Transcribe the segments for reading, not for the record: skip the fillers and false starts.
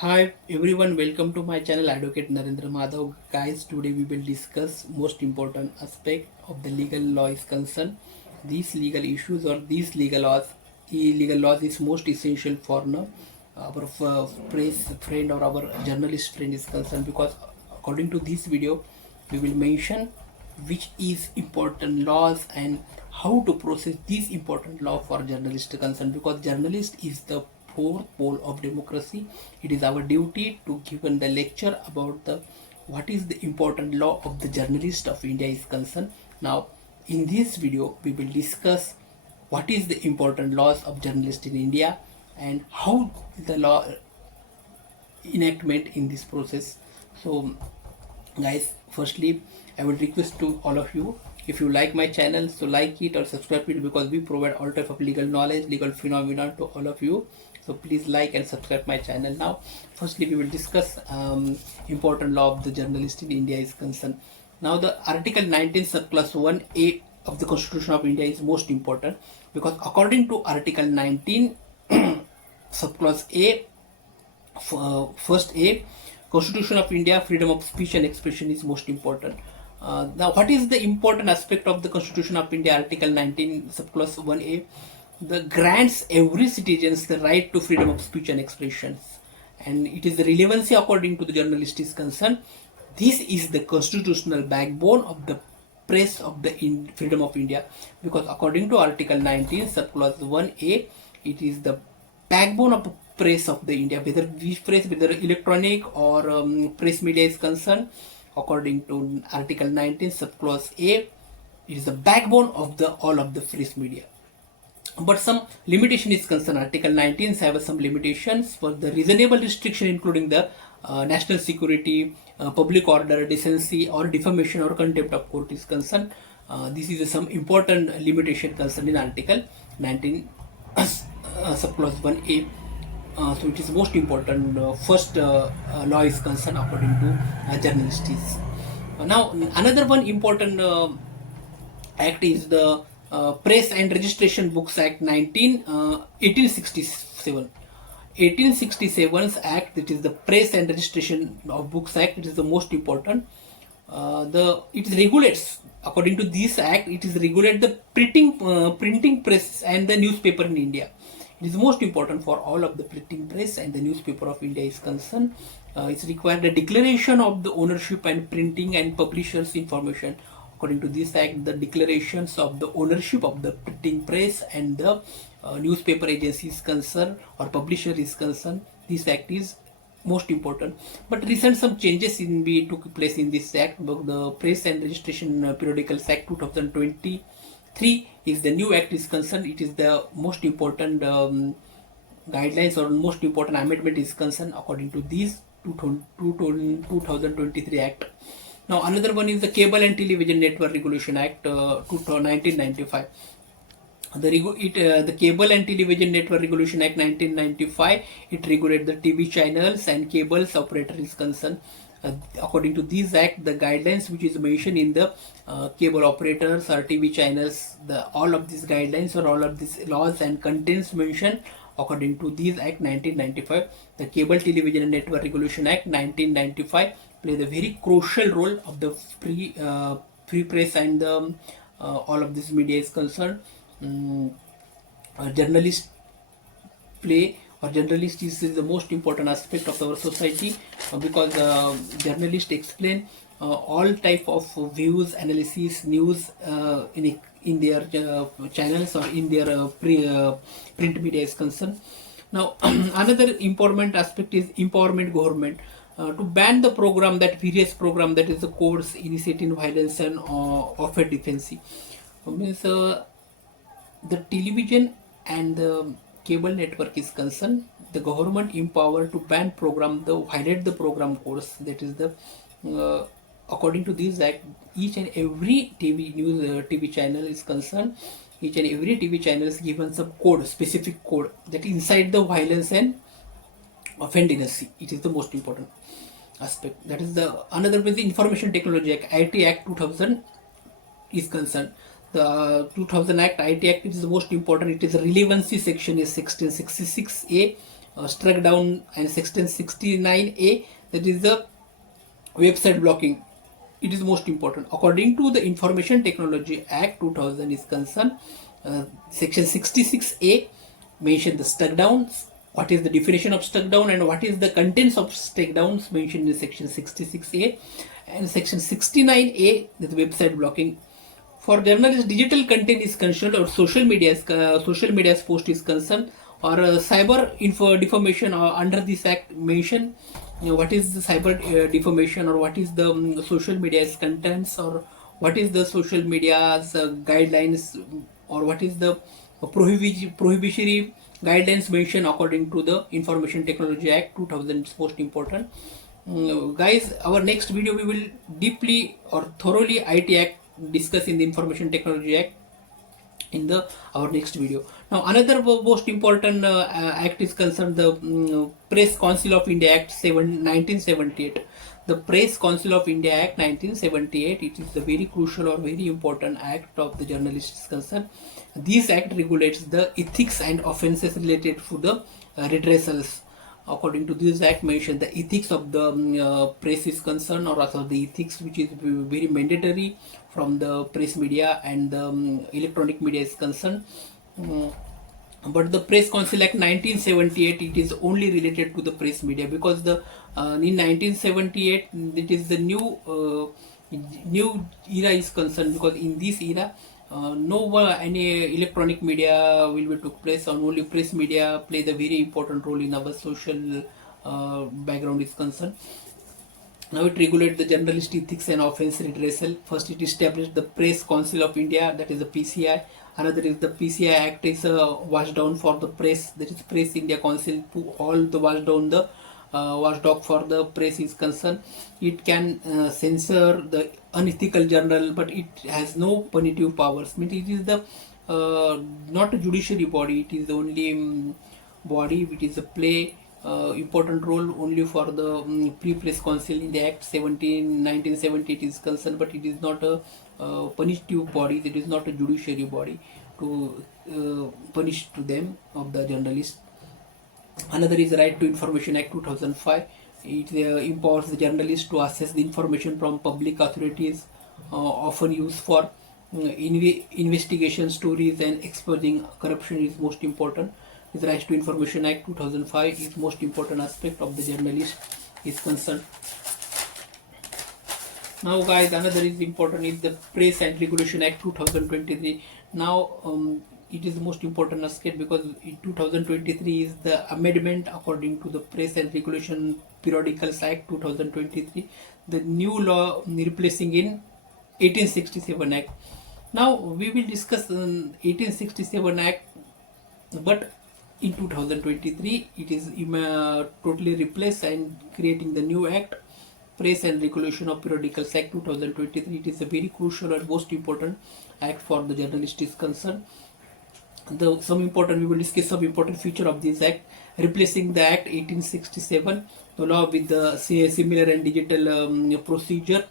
Hi everyone, welcome to my channel Advocate Narendra Madhav. Guys, today we will discuss most important aspect of the legal law is concerned. These legal issues or these illegal laws is most essential for now our press friend or our journalist friend is concerned, because according to this video we will mention which is important laws and how to process these important law for journalist concerned, because journalist is the fourth pole of democracy. It is our duty to give the lecture about the what is the important law of the journalist of India is concerned. Now in this video we will discuss what is the important laws of journalists in India and how the law enactment in this process. So guys, firstly I will request to all of you, if you like my channel, so like it or subscribe it, because we provide all type of legal knowledge, legal phenomena to all of you. So please like and subscribe my channel. Now firstly we will discuss important law of the journalist in India is concerned. Now the article 19 subclass 1a of the Constitution of India is most important, because according to article 19 subclass a, first a, Constitution of India, freedom of speech and expression is most important. Now what is the important aspect of the Constitution of India article 19 subclass 1a? The grants every citizens the right to freedom of speech and expressions, and it is the relevancy according to the journalist is concerned. This is the constitutional backbone of the press of the freedom of India, because according to article 19 subclause 1a, it is the backbone of the press of the India, whether which press, whether electronic or press media is concerned. According to article 19 subclause a, it is the backbone of the all of the press media. But some limitation is concerned. Article 19 have some limitations for the reasonable restriction, including the national security, public order, decency or defamation or contempt of court is concerned. This is some important limitation concerned in article 19 subclause 1a. So it is most important first law is concerned according to journalists. Now another one important act is the Press and Registration Books Act 1867. 1867's Act, that is the Press and Registration of Books Act, it is the most important. It regulates, according to this act, it is regulate the printing press and the newspaper in India. It is most important for all of the printing press and the newspaper of India is concerned. It's required a declaration of the ownership and printing and publishers information. According to this act, the declarations of the ownership of the printing press and the newspaper agency is concerned or publisher is concerned. This act is most important. But recent some changes in be took place in this act. The Press and Registration Periodicals Act 2023 is the new act is concerned. It is the most important guidelines or most important amendment is concerned according to these 2023 act. Now another one is the Cable and Television Network Regulation Act 1995. The Cable and Television Network Regulation Act 1995, it regulates the TV channels and cables operator is concerned. According to this act, the guidelines which is mentioned in the cable operators or TV channels, all of these guidelines or all of these laws and contents mentioned according to this act 1995. The Cable Television and Network Regulation Act 1995 plays a very crucial role of the free press and all of this media is concerned. Journalist play or journalist is the most important aspect of our society, because journalists explain all type of views, analysis, news in their channels or in their print media is concerned. Now another important aspect is empowerment government. To ban the program, that various program, that is the course initiating violence and offer defense. Means the television and the cable network is concerned, the government empowered to ban program, the violate the program course, that is the according to this act, each and every TV news TV channel is concerned, each and every TV channel is given some code, specific code, that inside the violence and offendiness. It is the most important aspect. That is the another with the Information Technology Act, IT Act 2000 is concerned. The 2000 Act, IT Act, is the most important. It is a relevancy section is 1666A struck down, and section 69A, that is the website blocking. It is most important according to the Information Technology Act 2000 is concerned. Section 66A mention the struck downs, what is the definition of struck down and what is the contents of struck downs mentioned in section 66A, and section 69A, the website blocking. For journalists, digital content is concerned, or social media's post is concerned, or cyber info defamation, or under this act mention what is the cyber defamation, or what is the social media's contents, or what is the social media's guidelines, or what is the prohibitory guidelines mentioned according to the Information Technology Act 2000 is most important. Guys, our next video we will deeply or thoroughly IT Act discuss in the Information Technology Act in the our next video. Now another most important act is concerned the Press Council of India Act 1978. The Press Council of India Act 1978, it is a very crucial or very important act of the journalists concerned. This act regulates the ethics and offences related to the redressals. According to this act mentioned the ethics of the press is concerned, or also the ethics which is very mandatory from the press media and the electronic media is concerned. But the Press Council Act 1978, it is only related to the press media, because the in 1978 it is the new era is concerned, because in this era no any electronic media will be took place, and only press media play the very important role in our social background is concerned. Now it regulates the journalist ethics and offence redressal. First it established the Press Council of India, that is the PCI. Another is the PCI Act is a watchdog for the press, that is Press India Council, to all the watchdog for the press is concerned. It can censor the unethical journal, but it has no punitive powers. Means it is the not a judiciary body, it is the only body which is a play important role only for the pre-press council in the Act 1970 it is concerned, but it is not a punitive body, it is not a judiciary body to punish to them of the journalists. Another is Right to Information Act 2005. It empowers the journalists to access the information from public authorities, often used for investigation stories and exposing corruption is most important. The Right to Information Act 2005 is most important aspect of the journalist is concerned. Now guys, another is important is the Press and Regulation Act 2023. Now it is the most important aspect, because in 2023 is the amendment according to the Press and Regulation Periodicals Act 2023, the new law replacing in 1867 Act. Now we will discuss 1867 Act, but in 2023 it is totally replaced and creating the new act, Press and Regulation of Periodicals Act 2023. It is a very crucial and most important act for the journalist is concerned. We will discuss some important feature of this act, replacing the Act 1867, the law with the similar and digital procedure.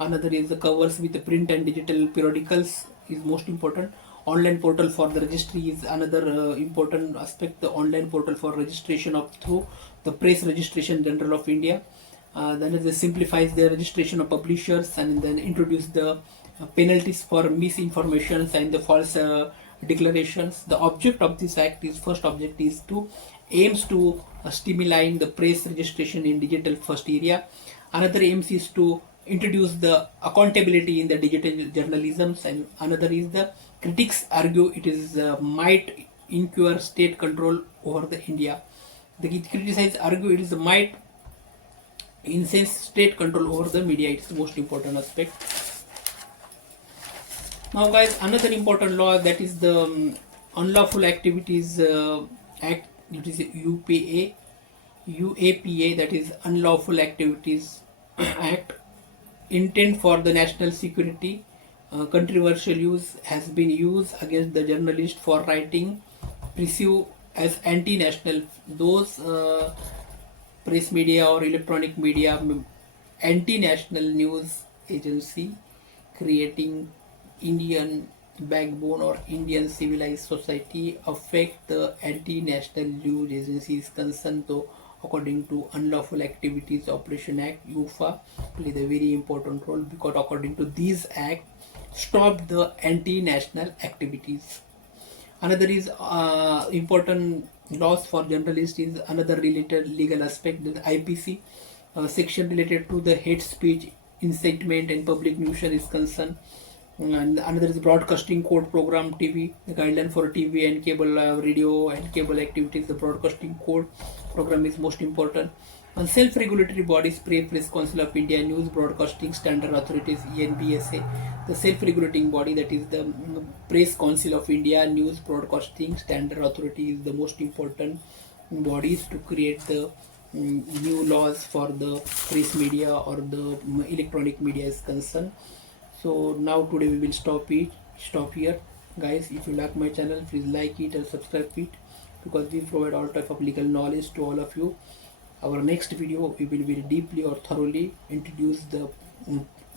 Another is the covers with the print and digital periodicals is most important. Online portal for the registry is another important aspect, the online portal for registration of through the Press Registration General of India. Then it simplifies the registration of publishers, and then introduce the penalties for misinformation and the false declarations. The object of this act is, first object is to aims to stimulate the press registration in digital first area. Another aims is to introduce the accountability in the digital journalism, and another is the critics argue it is might incur state control over the India. The criticize argue it is might incense state control over the media. It's the most important aspect. Now guys, another important law, that is the Unlawful Activities Act, it is UAPA, that is Unlawful Activities Act. Intent for the national security, controversial use has been used against the journalist for writing perceived as anti-national. Those press media or electronic media, anti-national news agency creating Indian backbone or Indian civilized society, affect the anti-national news agencies concerned. So according to Unlawful Activities Operation Act, UFA plays a very important role because according to these act, stop the anti-national activities. Another is important laws for journalists is another related legal aspect. The IPC section related to the hate speech, incitement, and public nuisance is concerned. And another is broadcasting code program TV, the guideline for TV and cable radio and cable activities. The broadcasting code program is most important. And self-regulatory bodies, Press Council of India, News Broadcasting Standard Authorities (ENBSA), the self-regulating body that is the Press Council of India, News Broadcasting Standard Authority is the most important bodies to create the new laws for the press media or the electronic media is concerned. So now today we will stop here, guys. If you like my channel, please like it and subscribe it because we provide all type of legal knowledge to all of you. Our next video we will very deeply or thoroughly introduce the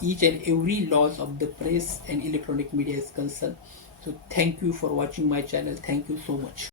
each and every laws of the press and electronic media is concerned. So thank you for watching my channel. Thank you so much.